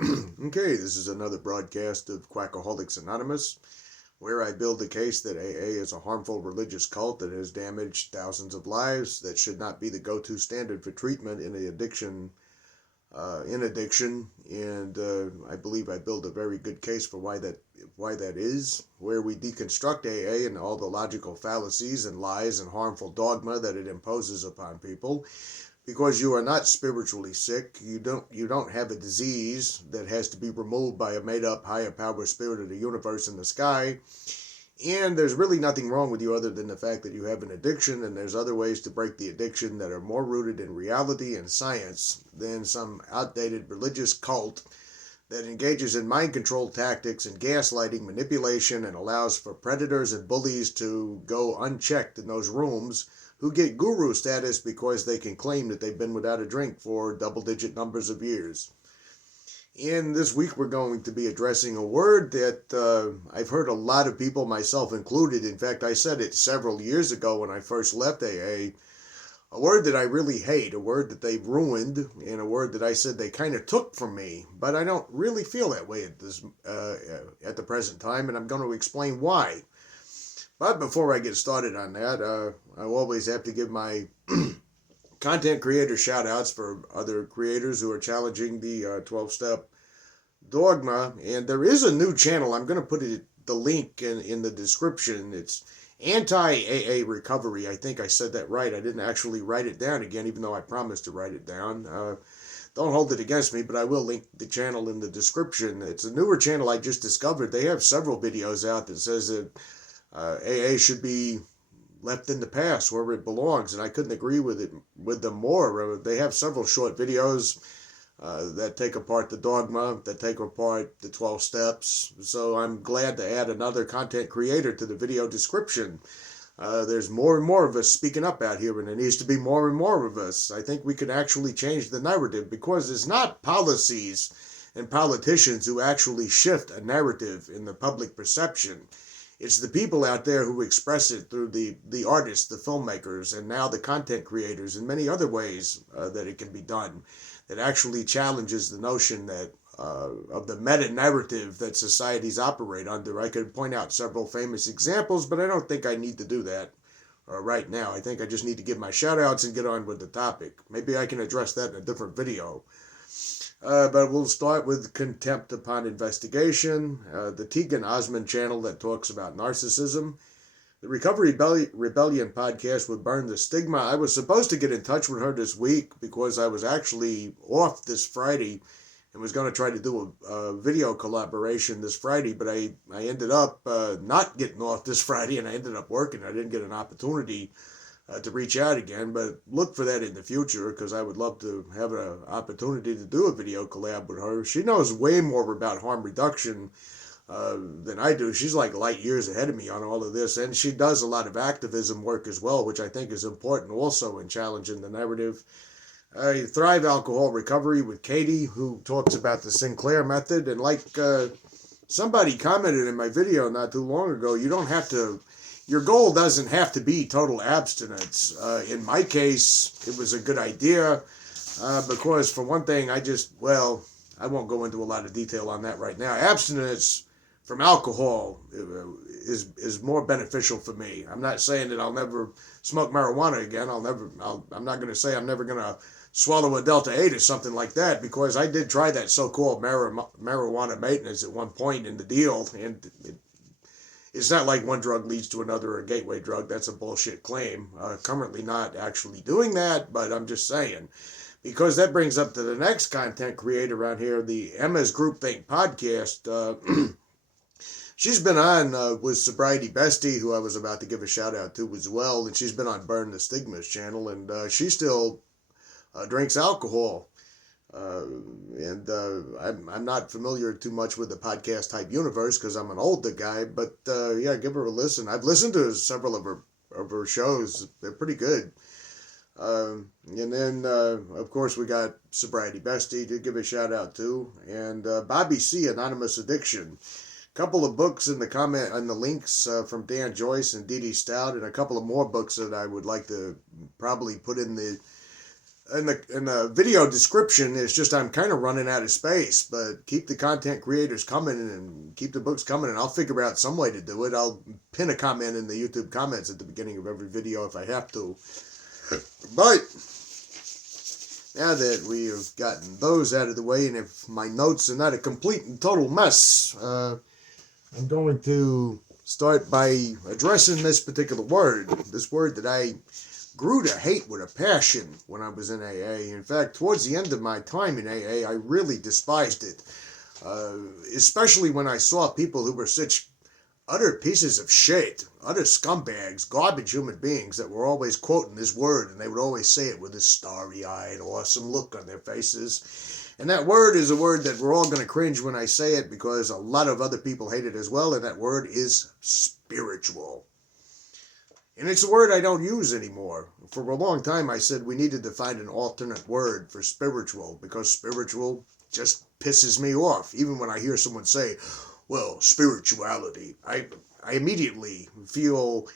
Okay, this is another broadcast of Quackaholics Anonymous, where I build the case that AA is a harmful religious cult that has damaged thousands of lives, that should not be the go-to standard for treatment in addiction, and I believe I build a very good case for why that is, where we deconstruct AA and all the logical fallacies and lies and harmful dogma that it imposes upon people, because you are not spiritually sick. You don't have a disease that has to be removed by a made up higher power spirit of the universe in the sky. And there's really nothing wrong with you other than the fact that you have an addiction, and there's other ways to break the addiction that are more rooted in reality and science than some outdated religious cult that engages in mind control tactics and gaslighting, manipulation, and allows for predators and bullies to go unchecked in those rooms, who get guru status because they can claim that they've been without a drink for double-digit numbers of years. And this week we're going to be addressing a word that I've heard a lot of people, myself included. In fact, I said it several years ago when I first left AA. A word that I really hate, a word that they've ruined, and a word that I said they kind of took from me. But I don't really feel that way at the present time, and I'm going to explain why. But before I get started on that, I always have to give my content creator shout outs for other creators who are challenging the 12-step dogma. And there is a new channel. I'm going to put the link in the description. It's Anti-AA Recovery. I think I said that right. I didn't actually write it down again, even though I promised to write it down. Don't hold it against me, but I will link the channel in the description. It's a newer channel I just discovered. They have several videos out that says that AA should be left in the past where it belongs, and I couldn't agree with them more. They have several short videos that take apart the dogma, that take apart the 12 steps. So I'm glad to add another content creator to the video description. There's more and more of us speaking up out here, and there needs to be more and more of us. I think we can actually change the narrative, because it's not policies and politicians who actually shift a narrative in the public perception. It's the people out there who express it through the artists, the filmmakers, and now the content creators, and many other ways that it can be done, that actually challenges the notion that of the meta-narrative that societies operate under. I could point out several famous examples, but I don't think I need to do that right now. I think I just need to give my shout-outs and get on with the topic. Maybe I can address that in a different video. But we'll start with Contempt Upon Investigation, the Tegan Osmond channel that talks about narcissism, the Recovery Rebellion podcast with Burn the Stigma. I was supposed to get in touch with her this week because I was actually off this Friday and was going to try to do a video collaboration this Friday, but I ended up not getting off this Friday, and I ended up working. I didn't get an opportunity to reach out again, but look for that in the future, because I would love to have an opportunity to do a video collab with her. She knows way more about harm reduction than I do. She's like light years ahead of me on all of this, and she does a lot of activism work as well, which I think is important also in challenging the narrative. Thrive Alcohol Recovery with Katie, who talks about the Sinclair method, and like somebody commented in my video not too long ago, you don't have to, your goal doesn't have to be total abstinence. In my case, it was a good idea because, for one thing, I won't go into a lot of detail on that right now. Abstinence from alcohol is more beneficial for me. I'm not saying that I'll never smoke marijuana again. I'm not going to say I'm never going to swallow a Delta 8 or something like that, because I did try that so-called marijuana maintenance at one point in the deal, and it's not like one drug leads to another or a gateway drug. That's a bullshit claim. Currently not actually doing that, but I'm just saying. Because that brings up to the next content creator around here, the Emma's Groupthink podcast. She's been on with Sobriety Bestie, who I was about to give a shout out to as well, and she's been on Burn the Stigma's channel, and she still drinks alcohol. And I'm not familiar too much with the podcast type universe because I'm an older guy, but yeah, give her a listen. I've listened to several of her shows. They're pretty good. And then, of course, we got Sobriety Bestie to give a shout out to, and Bobby C, Anonymous Addiction. Couple of books in the comment on the links from Dan Joyce and Dee Dee Stout, and a couple of more books that I would like to probably put in the in the video description, it's just I'm kind of running out of space, but keep the content creators coming and keep the books coming, and I'll figure out some way to do it. I'll pin a comment in the YouTube comments at the beginning of every video if I have to. But now that we have gotten those out of the way, and if my notes are not a complete and total mess, I'm going to start by addressing this particular word, this word that I grew to hate with a passion when I was in AA. In fact, towards the end of my time in AA, I really despised it, especially when I saw people who were such utter pieces of shit, utter scumbags, garbage human beings that were always quoting this word, and they would always say it with this starry-eyed, awesome look on their faces. And that word is a word that we're all going to cringe when I say it, because a lot of other people hate it as well, and that word is spiritual. And it's a word I don't use anymore. For a long time I said we needed to find an alternate word for spiritual, because spiritual just pisses me off. Even when I hear someone say, well, spirituality, I immediately feel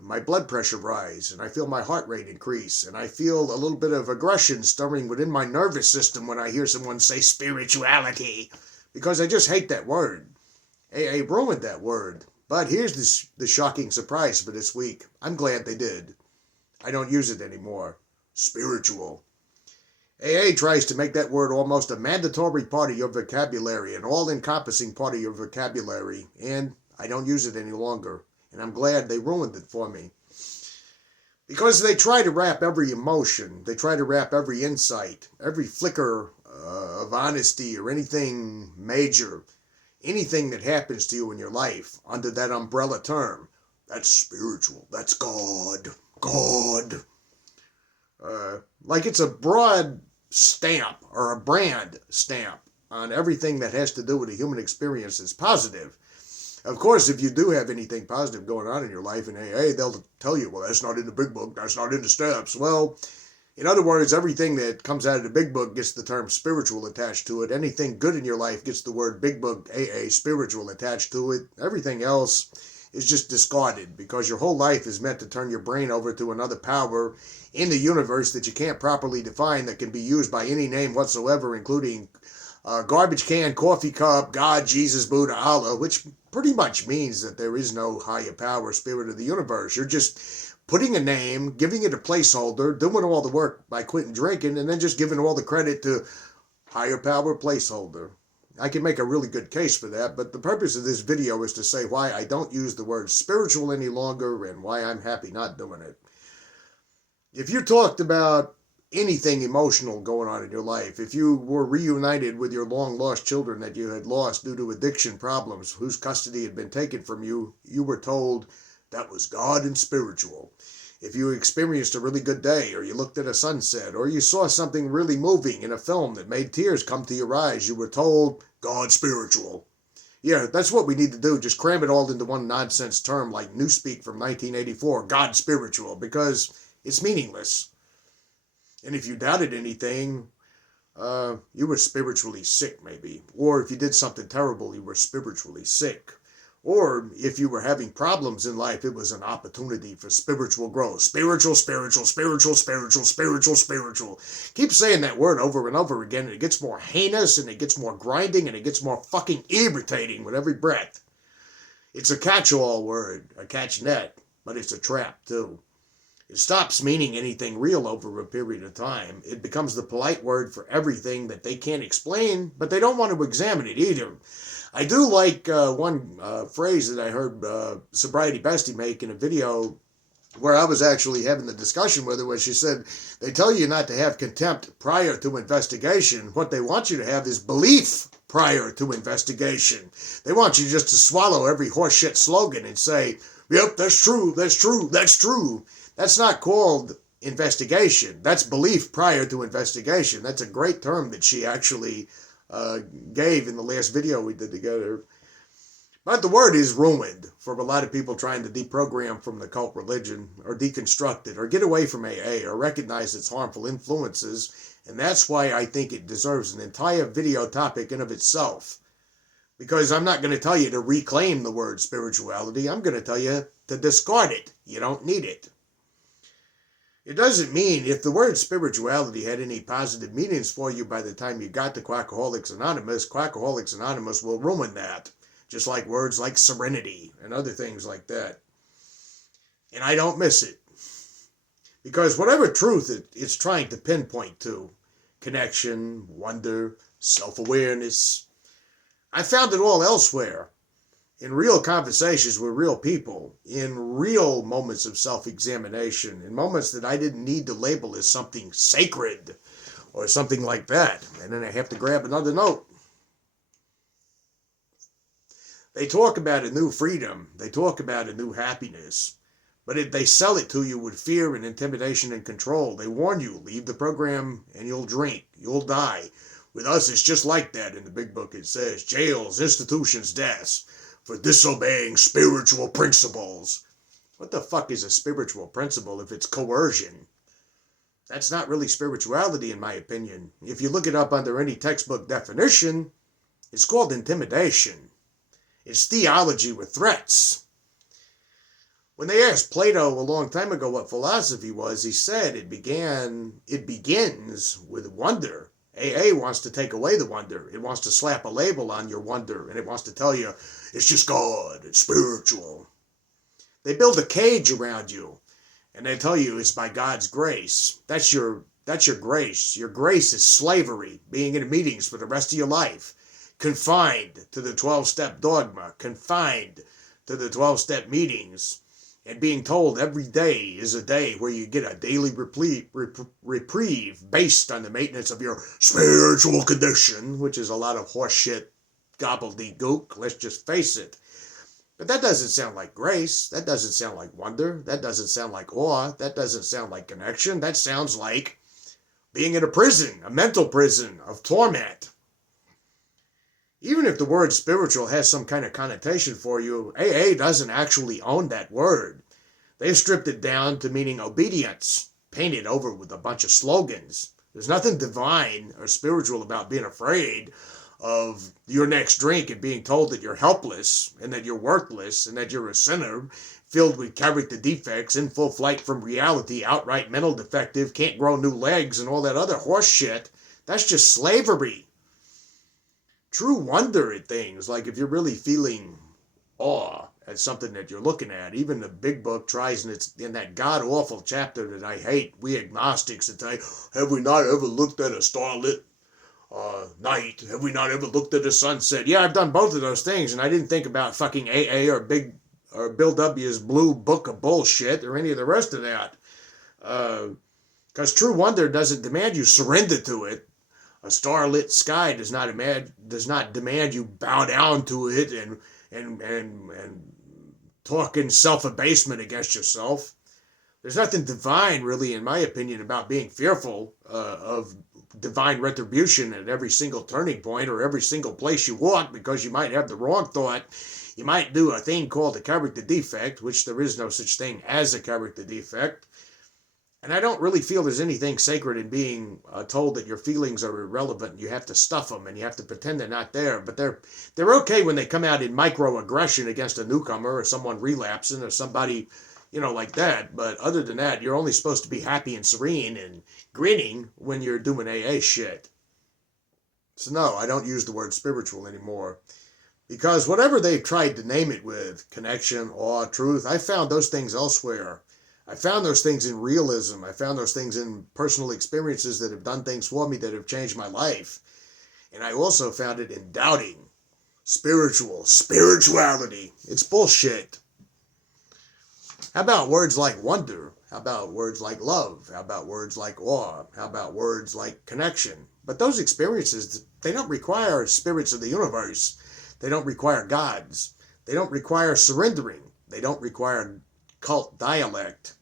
my blood pressure rise, and I feel my heart rate increase, and I feel a little bit of aggression stirring within my nervous system when I hear someone say spirituality, because I just hate that word. AA ruined that word. But here's the shocking surprise for this week. I'm glad they did. I don't use it anymore. Spiritual. AA tries to make that word almost a mandatory part of your vocabulary, an all-encompassing part of your vocabulary, and I don't use it any longer. And I'm glad they ruined it for me. Because they try to wrap every emotion, they try to wrap every insight, every flicker of honesty or anything major, anything that happens to you in your life under that umbrella term. That's spiritual. That's God. God. Like it's a broad stamp or a brand stamp on everything that has to do with the human experience is positive. Of course, if you do have anything positive going on in your life in AA, they'll tell you, well, that's not in the big book, that's not in the steps. Well, in other words, everything that comes out of the big book gets the term spiritual attached to it. Anything good in your life gets the word big book AA spiritual attached to it. Everything else is just discarded, because your whole life is meant to turn your brain over to another power in the universe that you can't properly define, that can be used by any name whatsoever, including garbage can, coffee cup, God, Jesus, Buddha, Allah, which pretty much means that there is no higher power, spirit of the universe. You're just putting a name, giving it a placeholder, doing all the work by quitting drinking, and then just giving all the credit to higher power placeholder. I can make a really good case for that, but the purpose of this video is to say why I don't use the word spiritual any longer and why I'm happy not doing it. If you talked about anything emotional going on in your life, if you were reunited with your long-lost children that you had lost due to addiction problems, whose custody had been taken from you, you were told that was God and spiritual. If you experienced a really good day, or you looked at a sunset, or you saw something really moving in a film that made tears come to your eyes, you were told God spiritual. Yeah, that's what we need to do, just cram it all into one nonsense term like Newspeak from 1984, God spiritual, because it's meaningless. And if you doubted anything, you were spiritually sick, maybe. Or if you did something terrible, you were spiritually sick. Or if you were having problems in life, it was an opportunity for spiritual growth. Spiritual, spiritual, spiritual, spiritual, spiritual, spiritual. Keep saying that word over and over again, and it gets more heinous, and it gets more grinding, and it gets more fucking irritating with every breath. It's a catch-all word, a catch net, but it's a trap, too. It stops meaning anything real over a period of time. It becomes the polite word for everything that they can't explain, but they don't want to examine it either. I do like one phrase that I heard Sobriety Bestie make in a video where I was actually having the discussion with her, where she said, they tell you not to have contempt prior to investigation. What they want you to have is belief prior to investigation. They want you just to swallow every horseshit slogan and say, yep, that's true, that's true, that's true. That's not called investigation. That's belief prior to investigation. That's a great term that she actually gave in the last video we did together. But the word is ruined for a lot of people trying to deprogram from the cult religion, or deconstruct it, or get away from AA, or recognize its harmful influences. And that's why I think it deserves an entire video topic in of itself. Because I'm not going to tell you to reclaim the word spirituality. I'm going to tell you to discard it. You don't need it. It doesn't mean, if the word spirituality had any positive meanings for you by the time you got to Quackaholics Anonymous will ruin that. Just like words like serenity and other things like that. And I don't miss it. Because whatever truth it's trying to pinpoint to, connection, wonder, self-awareness, I found it all elsewhere. In real conversations with real people, in real moments of self-examination, in moments that I didn't need to label as something sacred or something like that. And then I have to grab another note. They talk about a new freedom. They talk about a new happiness. But they sell it to you with fear and intimidation and control. They warn you, leave the program and you'll drink, you'll die. With us, it's just like that. In the big book, it says, jails, institutions, deaths, for disobeying spiritual principles. What the fuck is a spiritual principle if it's coercion? That's not really spirituality, in my opinion. If you look it up under any textbook definition, it's called intimidation. It's theology with threats. When they asked Plato a long time ago what philosophy was, he said it begins with wonder. AA wants to take away the wonder. It wants to slap a label on your wonder, and it wants to tell you, it's just God, it's spiritual. They build a cage around you, and they tell you it's by God's grace. That's your grace. Your grace is slavery, being in meetings for the rest of your life, confined to the 12-step dogma, confined to the 12-step meetings, and being told every day is a day where you get a daily reprieve based on the maintenance of your spiritual condition, which is a lot of horseshit gobbledygook, let's just face it. But that doesn't sound like grace. That doesn't sound like wonder. That doesn't sound like awe. That doesn't sound like connection. That sounds like being in a prison, a mental prison of torment. Even if the word spiritual has some kind of connotation for you, AA doesn't actually own that word. They've stripped it down to meaning obedience, painted over with a bunch of slogans. There's nothing divine or spiritual about being afraid of your next drink and being told that you're helpless and that you're worthless and that you're a sinner filled with character defects, in full flight from reality, outright mental defective, can't grow new legs, and all that other horse shit. That's just slavery. True wonder at things, like if you're really feeling awe at something that you're looking at. Even the big book tries, and it's in that god-awful chapter that I hate, we agnostics, that say, have we not ever looked at a starlit night? Have we not ever looked at a sunset? Yeah, I've done both of those things, and I didn't think about fucking AA or Bill W.'s blue book of bullshit or any of the rest of that. Because true wonder doesn't demand you surrender to it. A starlit sky does not demand you bow down to it and talk in self-abasement against yourself. There's nothing divine, really, in my opinion, about being fearful of divine retribution at every single turning point or every single place you walk, because you might have the wrong thought. You might do a thing called a character defect, which there is no such thing as a character defect. And I don't really feel there's anything sacred in being told that your feelings are irrelevant and you have to stuff them and you have to pretend they're not there. But they're okay when they come out in microaggression against a newcomer or someone relapsing or somebody, like that. But other than that, you're only supposed to be happy and serene and grinning when you're doing AA shit. So no, I don't use the word spiritual anymore. Because whatever they've tried to name it with, connection, awe, truth, I found those things elsewhere. I found those things in realism. I found those things in personal experiences that have done things for me that have changed my life. And I also found it in doubting. Spirituality. It's bullshit. How about words like wonder? How about words like love? How about words like awe? How about words like connection? But those experiences, they don't require spirits of the universe. They don't require gods. They don't require surrendering. They don't require cult dialect.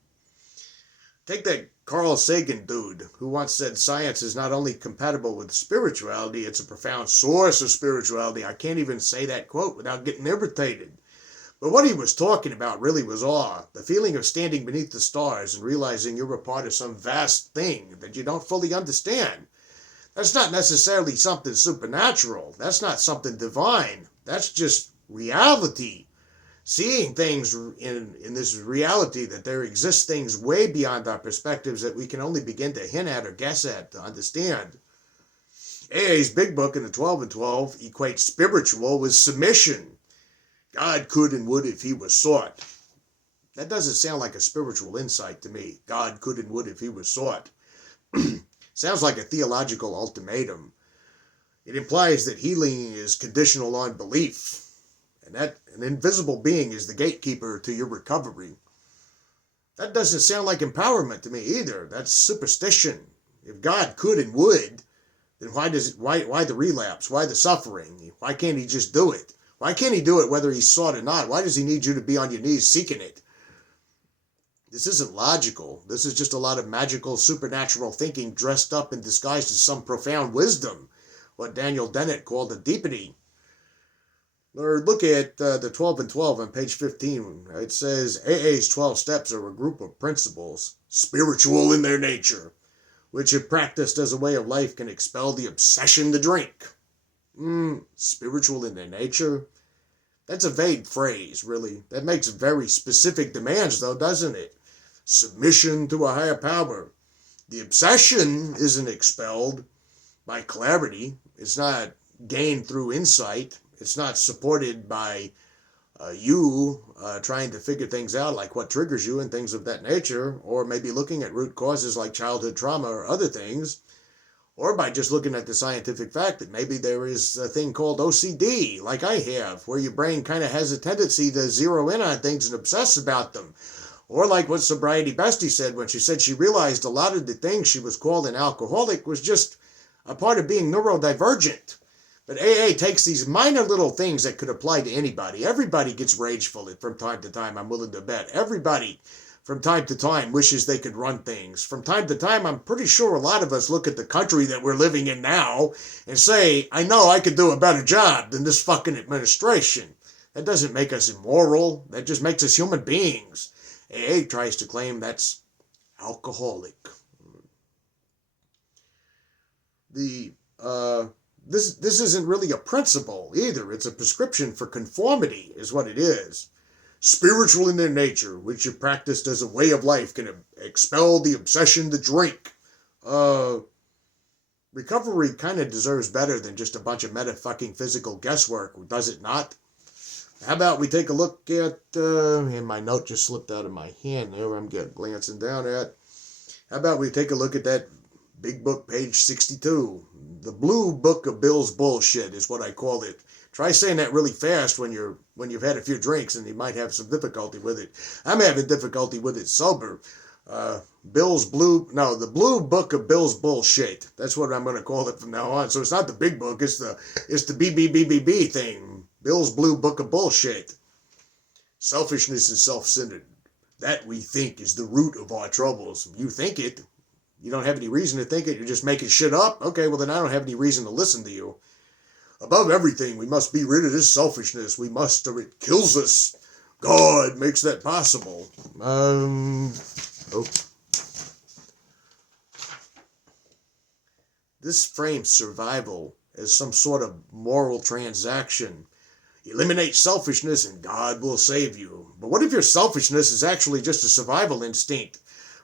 Take that Carl Sagan dude who once said science is not only compatible with spirituality, it's a profound source of spirituality. I can't even say that quote without getting irritated. But what he was talking about really was awe, the feeling of standing beneath the stars and realizing you're a part of some vast thing that you don't fully understand. That's not necessarily something supernatural. That's not something divine. That's just reality. seeing things in this reality, that there exist things way beyond our perspectives that we can only begin to hint at or guess at to understand. AA's big book in the 12 and 12 equates spiritual with submission. God could and would if he was sought. That doesn't sound like a spiritual insight to me. God could and would if he was sought. Sounds like a theological ultimatum. It implies that healing is conditional on belief, and that an invisible being is the gatekeeper to your recovery. That doesn't sound like empowerment to me either. That's superstition. If God could and would, then why the relapse? Why the suffering? Why can't he just do it? Why can't he do it whether he's sought or not? Why does he need you to be on your knees seeking it? This isn't logical. This is just a lot of magical, supernatural thinking dressed up and disguised as some profound wisdom, what Daniel Dennett called a deepening. Or look at the 12 and 12 on page 15. It says, AA's 12 steps are a group of principles, spiritual in their nature, which if practiced as a way of life can expel the obsession to drink. Spiritual in their nature? That's a vague phrase, really. That makes very specific demands, though, doesn't it? Submission to a higher power. The obsession isn't expelled by clarity. It's not gained through insight. It's not supported by you trying to figure things out, like what triggers you and things of that nature, or maybe looking at root causes like childhood trauma or other things, or by just looking at the scientific fact that maybe there is a thing called OCD, like I have, where your brain kind of has a tendency to zero in on things and obsess about them. Or like what Sobriety Bestie said when she said she realized a lot of the things she was called an alcoholic was just a part of being neurodivergent. But AA takes these minor little things that could apply to anybody. Everybody gets rageful from time to time, I'm willing to bet. Everybody from time to time wishes they could run things. From time to time, I'm pretty sure a lot of us look at the country that we're living in now and say, I know I could do a better job than this fucking administration. That doesn't make us immoral. That just makes us human beings. AA tries to claim that's alcoholic. This isn't really a principle either. It's a prescription for conformity is what it is. Spiritual in their nature, which if practiced as a way of life can expel the obsession to drink. Recovery kind of deserves better than just a bunch of meta-fucking physical guesswork, does it not? How about we take a look at, and my note just slipped out of my hand there, I'm glancing down at. How about we take a look at that big book, page 62. The blue book of Bill's bullshit is what I call it. Try saying that really fast when you've had a few drinks and you might have some difficulty with it. I'm having difficulty with it sober. The blue book of Bill's bullshit. That's what I'm going to call it from now on. So it's not the big book, it's the BBBBB thing. Bill's blue book of bullshit. Selfishness is self-centered. That we think is the root of our troubles. You think it. You don't have any reason to think it. You're just making shit up. Okay, well then I don't have any reason to listen to you. Above everything, we must be rid of this selfishness. We must, or it kills us. God makes that possible. This frames survival as some sort of moral transaction. Eliminate selfishness and God will save you. But what if your selfishness is actually just a survival instinct?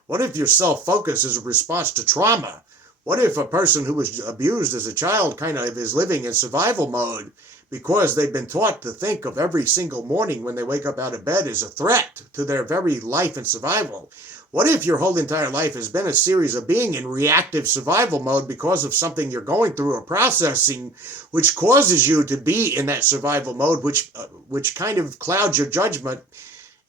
What if your self-focus is a response to trauma? What if a person who was abused as a child kind of is living in survival mode because they've been taught to think of every single morning when they wake up out of bed as a threat to their very life and survival? What if your whole entire life has been a series of being in reactive survival mode because of something you're going through or processing, which causes you to be in that survival mode, which kind of clouds your judgment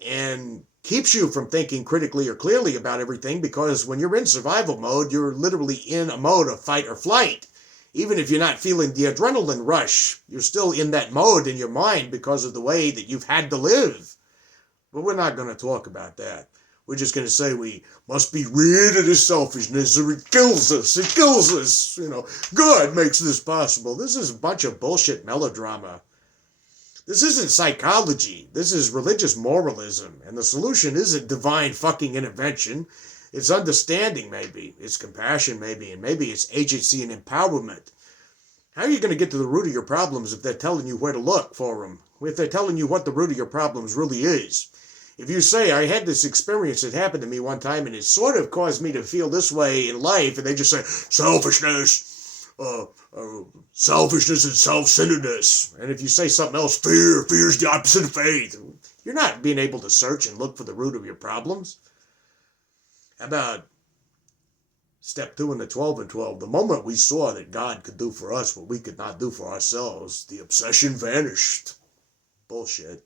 and keeps you from thinking critically or clearly about everything, because when you're in survival mode, you're literally in a mode of fight or flight. Even if you're not feeling the adrenaline rush, you're still in that mode in your mind because of the way that you've had to live. But we're not going to talk about that. We're just going to say we must be rid of this selfishness or it kills us. It kills us. God makes this possible. This is a bunch of bullshit melodrama. This isn't psychology. This is religious moralism. And the solution isn't divine fucking intervention. It's understanding, maybe. It's compassion, maybe. And maybe it's agency and empowerment. How are you going to get to the root of your problems if they're telling you where to look for them? If they're telling you what the root of your problems really is? If you say, I had this experience that happened to me one time and it sort of caused me to feel this way in life, and they just say, selfishness, selfishness and self-centeredness. And if you say something else, fear's the opposite of faith. You're not being able to search and look for the root of your problems. How about step 2 in the 12 and 12? The moment we saw that God could do for us what we could not do for ourselves, the obsession vanished. Bullshit.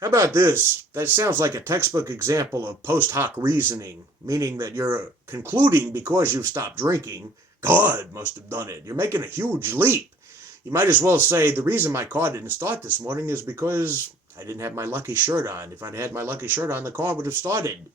How about this? That sounds like a textbook example of post hoc reasoning, meaning that you're concluding because you've stopped drinking, God must have done it. You're making a huge leap. You might as well say, the reason my car didn't start this morning is because I didn't have my lucky shirt on. If I'd had my lucky shirt on, the car would have started.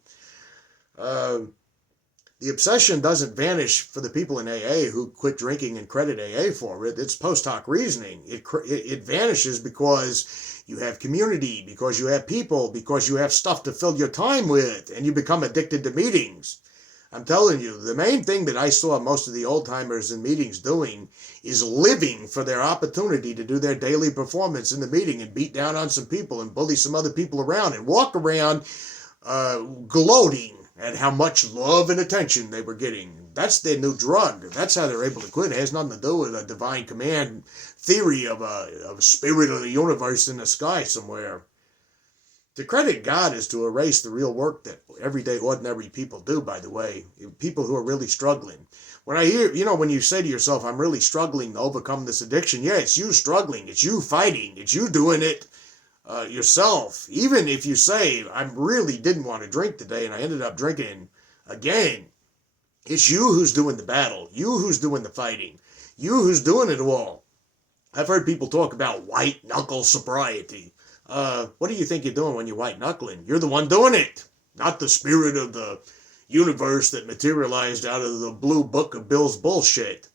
The obsession doesn't vanish for the people in AA who quit drinking and credit AA for it. It's post hoc reasoning. It vanishes because you have community, because you have people, because you have stuff to fill your time with, and you become addicted to meetings. I'm telling you, the main thing that I saw most of the old-timers in meetings doing is living for their opportunity to do their daily performance in the meeting and beat down on some people and bully some other people around and walk around gloating at how much love and attention they were getting. That's their new drug. That's how they're able to quit. It has nothing to do with a divine command theory of a spirit of the universe in the sky somewhere. To credit God is to erase the real work that everyday ordinary people do, by the way. People who are really struggling. When I hear, when you say to yourself, I'm really struggling to overcome this addiction, yeah, it's you struggling. It's you fighting. It's you doing it yourself. Even if you say, I really didn't want to drink today and I ended up drinking again, it's you who's doing the battle. You who's doing the fighting. You who's doing it all. I've heard people talk about white knuckle sobriety. What do you think you're doing when you're white knuckling? You're the one doing it, not the spirit of the universe that materialized out of the blue book of Bill's bullshit.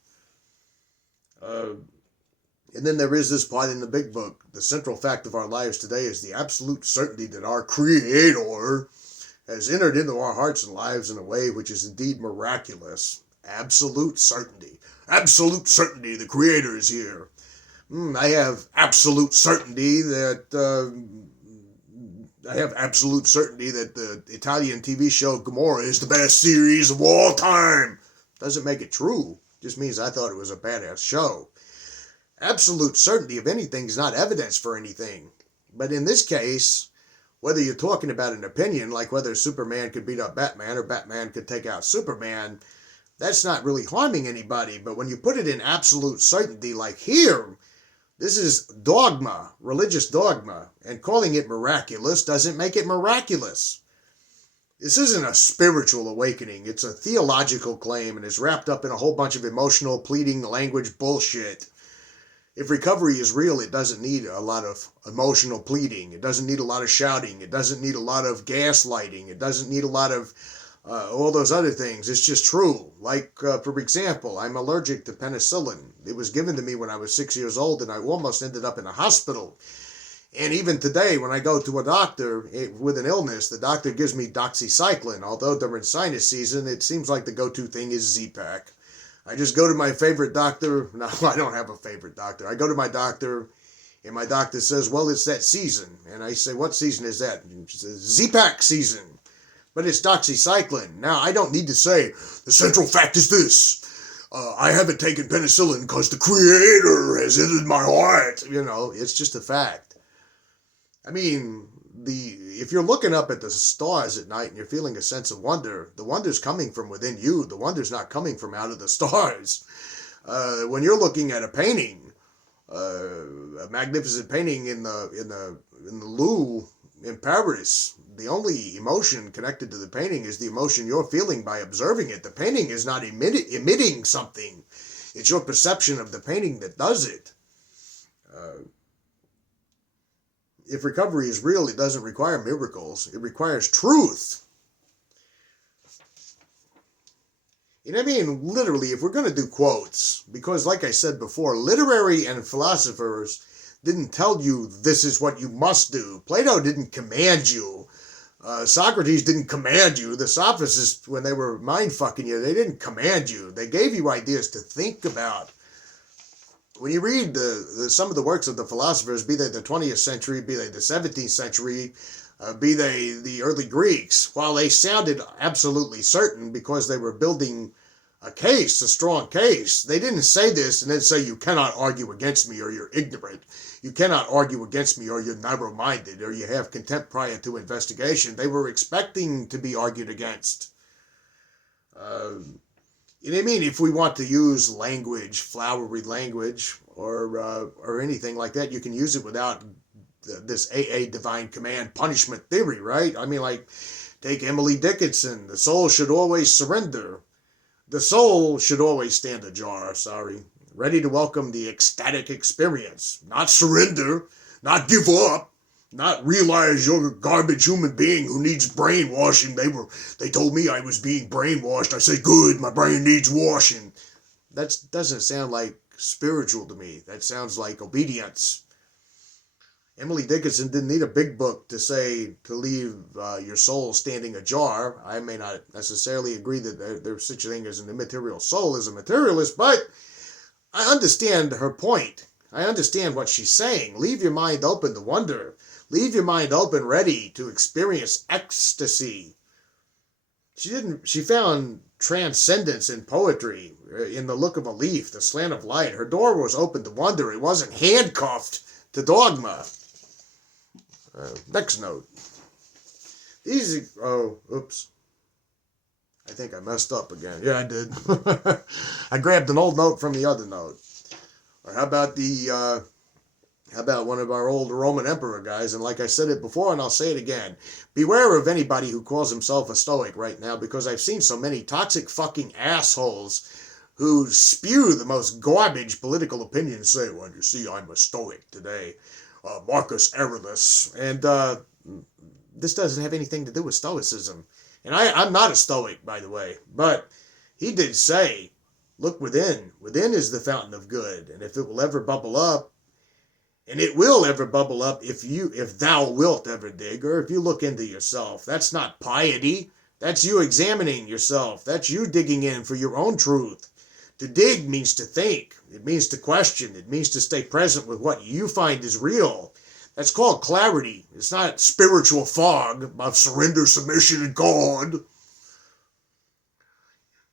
And then there is this part in the big book. The central fact of our lives today is the absolute certainty that our Creator has entered into our hearts and lives in a way which is indeed miraculous. Absolute certainty. Absolute certainty the Creator is here. I have absolute certainty that the Italian TV show Gomorrah is the best series of all time. Doesn't make it true. Just means I thought it was a badass show. Absolute certainty of anything is not evidence for anything. But in this case, whether you're talking about an opinion, like whether Superman could beat up Batman or Batman could take out Superman, that's not really harming anybody. But when you put it in absolute certainty, like here, this is dogma, religious dogma, and calling it miraculous doesn't make it miraculous. This isn't a spiritual awakening. It's a theological claim, and it's wrapped up in a whole bunch of emotional, pleading language bullshit. If recovery is real, it doesn't need a lot of emotional pleading. It doesn't need a lot of shouting. It doesn't need a lot of gaslighting. It doesn't need a lot of all those other things. It's just true. Like, for example, I'm allergic to penicillin. It was given to me when I was 6 years old, and I almost ended up in a hospital. And even today, when I go to a doctor with an illness, the doctor gives me doxycycline. Although during sinus season, it seems like the go-to thing is Z-Pak. I just go to my favorite doctor. No, I don't have a favorite doctor. I go to my doctor, and my doctor says, well, it's that season. And I say, what season is that? And she says, Z-Pak season. But it's doxycycline. Now, I don't need to say, the central fact is this. I haven't taken penicillin because the Creator has entered my heart. It's just a fact. I mean, if you're looking up at the stars at night and you're feeling a sense of wonder, the wonder's coming from within you. The wonder's not coming from out of the stars. When you're looking at a painting, a magnificent painting in the Louvre in Paris, the only emotion connected to the painting is the emotion you're feeling by observing it. The painting is not emitting something. It's your perception of the painting that does it. If recovery is real, it doesn't require miracles. It requires truth. Literally, if we're going to do quotes, because like I said before, literary and philosophers didn't tell you this is what you must do. Plato didn't command you. Socrates didn't command you. The sophists, when they were mind-fucking you, they didn't command you. They gave you ideas to think about. when you read some of the works of the philosophers, be they the 20th century, be they the 17th century, be they the early Greeks, while they sounded absolutely certain because they were building a case, a strong case, they didn't say this and then say, you cannot argue against me or you're ignorant. You cannot argue against me or you're narrow-minded or you have contempt prior to investigation. They were expecting to be argued against. You know what I mean? If we want to use language, flowery language, or anything like that, you can use it without this AA divine command punishment theory, right? I mean, like, take Emily Dickinson. The soul should always surrender. The soul should always stand ajar, ready to welcome the ecstatic experience. Not surrender, not give up, not realize you're a garbage human being who needs brainwashing. They told me I was being brainwashed. I say, good, my brain needs washing. That doesn't sound like spiritual to me. That sounds like obedience. Emily Dickinson didn't need a big book to say to leave your soul standing ajar. I may not necessarily agree that there's such a thing as an immaterial soul as a materialist, but I understand her point. I understand what she's saying. Leave your mind open to wonder. Leave your mind open, ready to experience ecstasy. She found transcendence in poetry, in the look of a leaf, the slant of light. Her door was open to wonder. It wasn't handcuffed to dogma. Next note. Oops. I think I messed up again. Yeah, I did. I grabbed an old note from the other note. Or how about one of our old Roman emperor guys? And like I said it before, and I'll say it again. Beware of anybody who calls himself a Stoic right now, because I've seen so many toxic fucking assholes who spew the most garbage political opinions, say, well, you see, I'm a Stoic today. Marcus Aurelius. And this doesn't have anything to do with Stoicism. And I'm not a Stoic, by the way. But he did say, look within. Within is the fountain of good. And if it will ever bubble up, and it will ever bubble up if thou wilt ever dig, or if you look into yourself. That's not piety. That's you examining yourself. That's you digging in for your own truth. To dig means to think. It means to question. It means to stay present with what you find is real. That's called clarity. It's not spiritual fog of surrender, submission, and God.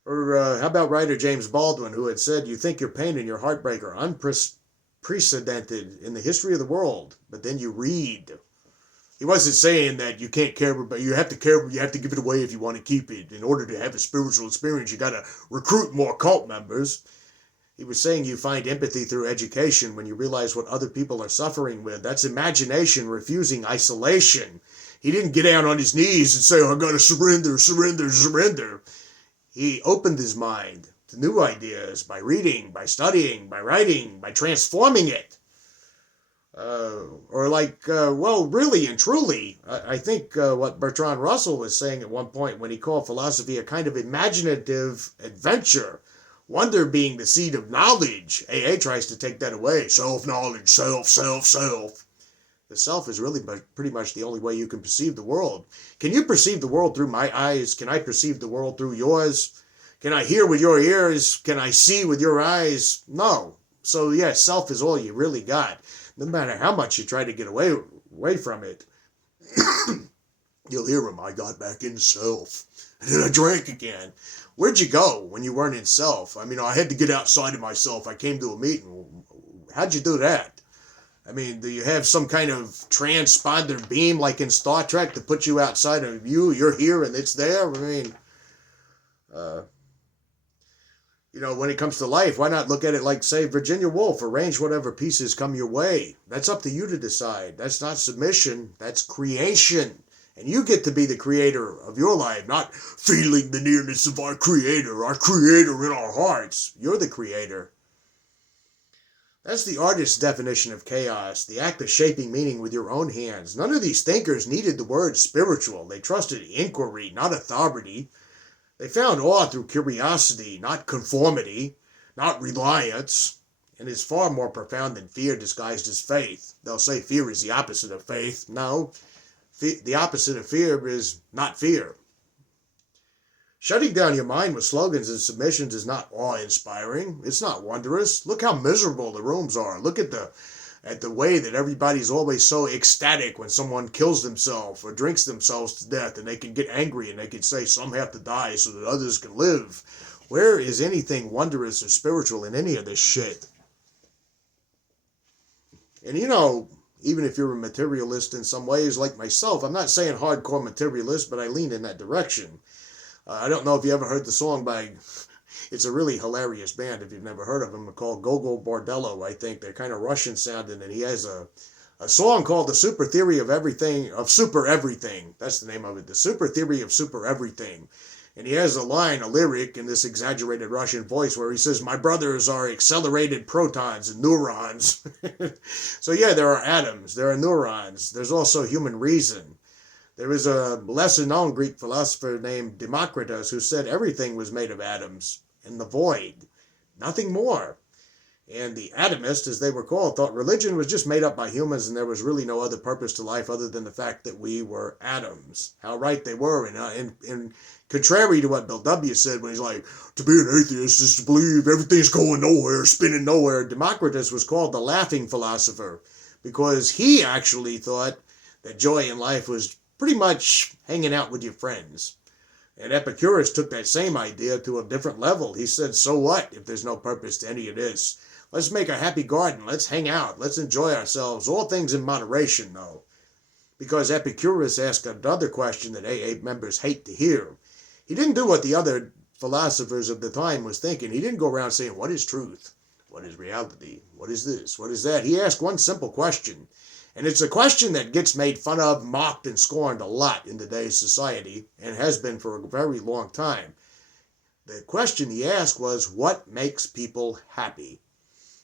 Or how about writer James Baldwin, who had said, you think your pain and your heartbreak are unprecedented in the history of the world, but then you read. He wasn't saying that you can't care, but you have to care, you have to give it away if you want to keep it. In order to have a spiritual experience, you got to recruit more cult members. He was saying you find empathy through education when you realize what other people are suffering with. That's imagination refusing isolation. He didn't get down on his knees and say, oh, I got to surrender, surrender, surrender. He opened his mind to new ideas by reading, by studying, by writing, by transforming it. Really and truly, I think what Bertrand Russell was saying at one point when he called philosophy a kind of imaginative adventure, wonder being the seed of knowledge. AA tries to take that away. Self-knowledge, self. The self is really pretty much the only way you can perceive the world. Can you perceive the world through my eyes? Can I perceive the world through yours? Can I hear with your ears? Can I see with your eyes? No. So, yes, self is all you really got. No matter how much you try to get away from it, you'll hear him, I got back in self. And then I drank again. Where'd you go when you weren't in self? I mean, I had to get outside of myself. I came to a meeting. How'd you do that? I mean, do you have some kind of transponder beam like in Star Trek to put you outside of you? You're here and it's there? I mean, when it comes to life, why not look at it like, say, Virginia Woolf, arrange whatever pieces come your way. That's up to you to decide. That's not submission. That's creation. And you get to be the creator of your life, not feeling the nearness of our creator in our hearts. You're the creator. That's the artist's definition of chaos, the act of shaping meaning with your own hands. None of these thinkers needed the word spiritual. They trusted inquiry, not authority. They found awe through curiosity, not conformity, not reliance. And it's far more profound than fear disguised as faith. They'll say fear is the opposite of faith. No, the opposite of fear is not fear. Shutting down your mind with slogans and submissions is not awe-inspiring. It's not wondrous. Look how miserable the rooms are. Look at the way that everybody's always so ecstatic when someone kills themselves or drinks themselves to death, and they can get angry and they can say some have to die so that others can live. Where is anything wondrous or spiritual in any of this shit? And even if you're a materialist in some ways like myself, I'm not saying hardcore materialist, but I lean in that direction. I don't know if you ever heard the song by, it's a really hilarious band if you've never heard of them. They're called Gogol Bordello, I think. They're kind of Russian sounding, and he has a song called The Super Theory of Everything, of Super Everything. That's the name of it, The Super Theory of Super Everything. And he has a lyric in this exaggerated Russian voice where he says, my brothers are accelerated protons and neurons. So yeah, there are atoms, there are neurons, there's also human reason. There is a lesser-known Greek philosopher named Democritus who said everything was made of atoms and the void, nothing more. And the atomists, as they were called, thought religion was just made up by humans and there was really no other purpose to life other than the fact that we were atoms. How right they were, and contrary to what Bill W. said when he's like, to be an atheist is to believe everything's going nowhere, spinning nowhere. Democritus was called the laughing philosopher because he actually thought that joy in life was pretty much hanging out with your friends. And Epicurus took that same idea to a different level. He said, so what if there's no purpose to any of this? Let's make a happy garden. Let's hang out. Let's enjoy ourselves. All things in moderation, though. Because Epicurus asked another question that AA members hate to hear. He didn't do what the other philosophers of the time was thinking. He didn't go around saying, what is truth? What is reality? What is this? What is that? He asked one simple question. And it's a question that gets made fun of, mocked, and scorned a lot in today's society, and has been for a very long time. The question he asked was, what makes people happy?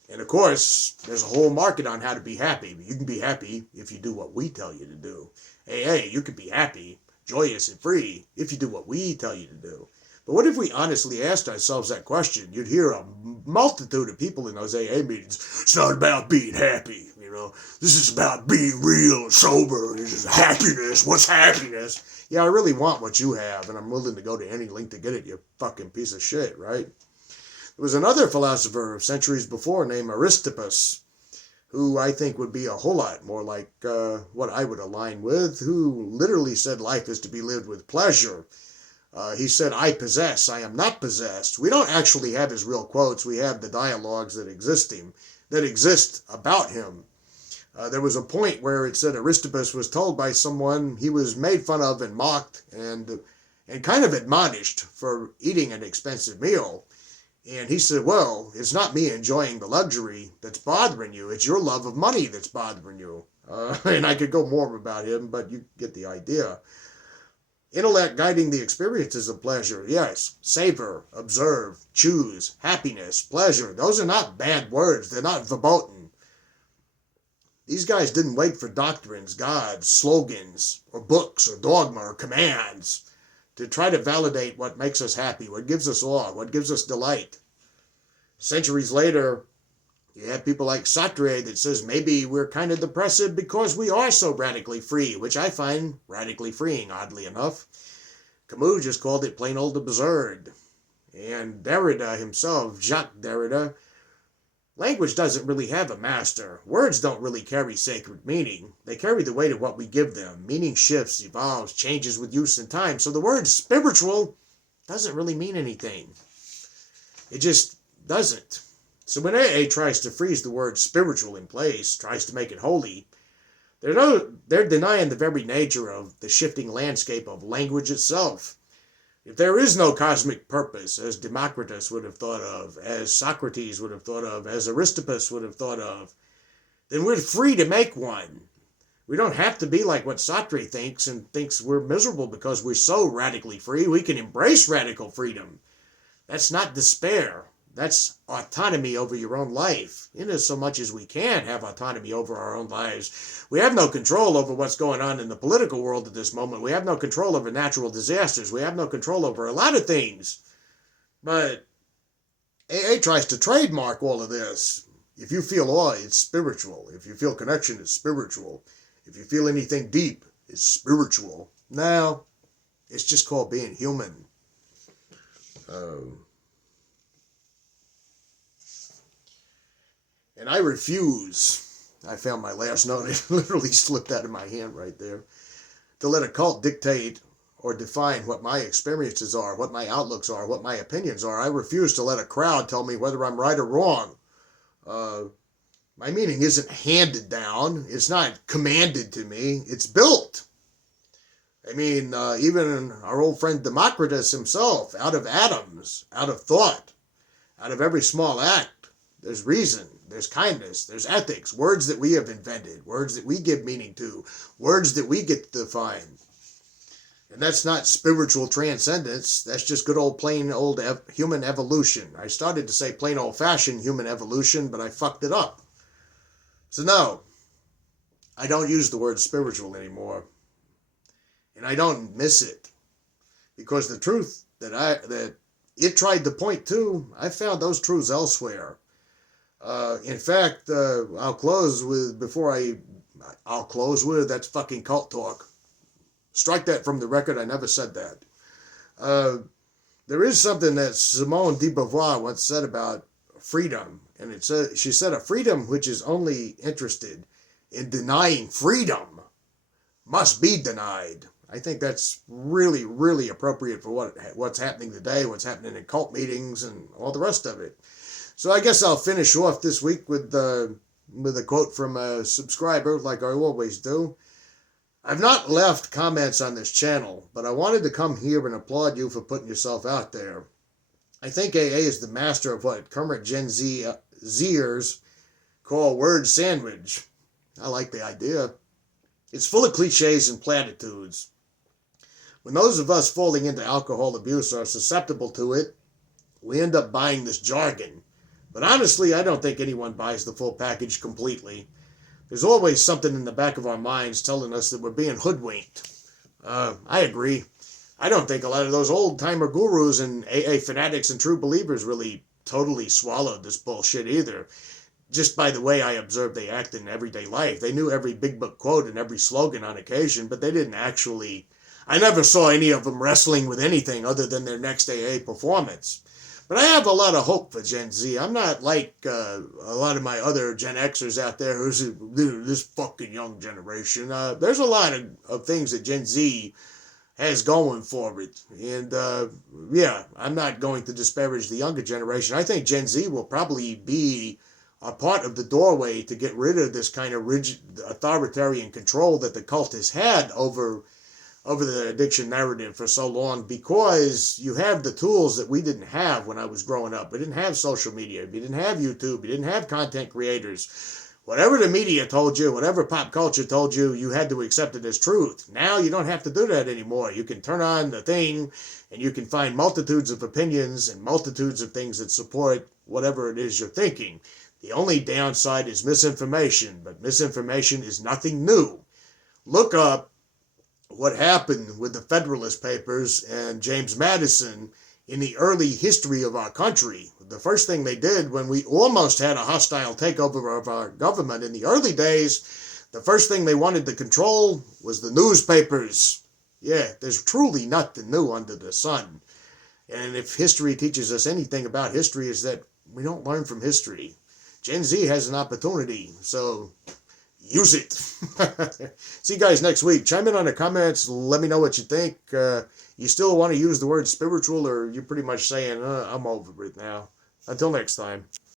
And of course, there's a whole market on how to be happy. You can be happy if you do what we tell you to do. Hey, you can be happy, joyous, and free if you do what we tell you to do. But what if we honestly asked ourselves that question? You'd hear a multitude of people in those AA meetings. It's not about being happy, This is about being real and sober. This is happiness. What's happiness? Yeah, I really want what you have, and I'm willing to go to any length to get it, you fucking piece of shit, right? There was another philosopher centuries before named Aristippus, who I think would be a whole lot more like what I would align with, who literally said life is to be lived with pleasure. He said, I possess, I am not possessed. We don't actually have his real quotes. We have the dialogues that exist about him. There was a point where it said Aristippus was told by someone he was made fun of and mocked and kind of admonished for eating an expensive meal. And he said, well, it's not me enjoying the luxury that's bothering you. It's your love of money that's bothering you. And I could go more about him, but you get the idea. Intellect guiding the experiences of pleasure. Yes, savor, observe, choose, happiness, pleasure. Those are not bad words. They're not verboten. These guys didn't wait for doctrines, gods, slogans, or books, or dogma, or commands to try to validate what makes us happy, what gives us awe, what gives us delight. Centuries later, you have people like Sartre that says maybe we're kind of depressive because we are so radically free, which I find radically freeing, oddly enough. Camus just called it plain old absurd. And Derrida himself, Jacques Derrida, language doesn't really have a master. Words don't really carry sacred meaning. They carry the weight of what we give them. Meaning shifts, evolves, changes with use and time. So the word spiritual doesn't really mean anything. It just doesn't. So when AA tries to freeze the word spiritual in place, tries to make it holy, they're denying the very nature of the shifting landscape of language itself. If there is no cosmic purpose, as Democritus would have thought of, as Socrates would have thought of, as Aristippus would have thought of, then we're free to make one. We don't have to be like what Sartre thinks and thinks we're miserable because we're so radically free. We can embrace radical freedom. That's not despair. That's autonomy over your own life. In as so much as we can have autonomy over our own lives. We have no control over what's going on in the political world at this moment. We have no control over natural disasters. We have no control over a lot of things. But AA tries to trademark all of this. If you feel awe, it's spiritual. If you feel connection, it's spiritual. If you feel anything deep, it's spiritual. No, it's just called being human. And I refuse, I found my last note, it literally slipped out of my hand right there, to let a cult dictate or define what my experiences are, what my outlooks are, what my opinions are. I refuse to let a crowd tell me whether I'm right or wrong. My meaning isn't handed down. It's not commanded to me. It's built. I mean, even our old friend Democritus himself, out of atoms, out of thought, out of every small act, there's reason, there's kindness, there's ethics, words that we have invented, words that we give meaning to, words that we get to define. And that's not spiritual transcendence. That's just good old plain old human evolution. I started to say plain old fashioned human evolution, but I fucked it up. So no, I don't use the word spiritual anymore. And I don't miss it. Because the truth that it tried to point to, I found those truths elsewhere. In fact, I'll close with, that's fucking cult talk. Strike that from the record, I never said that. There is something that Simone de Beauvoir once said about freedom. And she said, a freedom which is only interested in denying freedom must be denied. I think that's really, really appropriate for what's happening today, what's happening in cult meetings and all the rest of it. So I guess I'll finish off this week with a quote from a subscriber, like I always do. I've not left comments on this channel, but I wanted to come here and applaud you for putting yourself out there. I think AA is the master of what current Gen Zers call word sandwich. I like the idea. It's full of cliches and platitudes. When those of us falling into alcohol abuse are susceptible to it, we end up buying this jargon. But honestly, I don't think anyone buys the full package completely. There's always something in the back of our minds telling us that we're being hoodwinked. I agree. I don't think a lot of those old-timer gurus and AA fanatics and true believers really totally swallowed this bullshit either. Just by the way I observed they act in everyday life. They knew every big book quote and every slogan on occasion, but they didn't actually... I never saw any of them wrestling with anything other than their next AA performance. But I have a lot of hope for Gen Z. I'm not like a lot of my other Gen Xers out there who's this fucking young generation. There's a lot of things that Gen Z has going for it. And yeah, I'm not going to disparage the younger generation. I think Gen Z will probably be a part of the doorway to get rid of this kind of rigid authoritarian control that the cult has had over the addiction narrative for so long, because you have the tools that we didn't have when I was growing up. We didn't have social media. We didn't have YouTube. We didn't have content creators. Whatever the media told you, whatever pop culture told you, you had to accept it as truth. Now you don't have to do that anymore. You can turn on the thing and you can find multitudes of opinions and multitudes of things that support whatever it is you're thinking. The only downside is misinformation, but misinformation is nothing new. Look up what happened with the Federalist Papers and James Madison in the early history of our country. The first thing they did when we almost had a hostile takeover of our government in the early days, the first thing they wanted to control was the newspapers. Yeah, there's truly nothing new under the sun. And if history teaches us anything about history, is that we don't learn from history. Gen Z has an opportunity, so use it. See you guys next week. Chime in on the comments. Let me know what you think. You still want to use the word spiritual, or you're pretty much saying, I'm over it now. Until next time.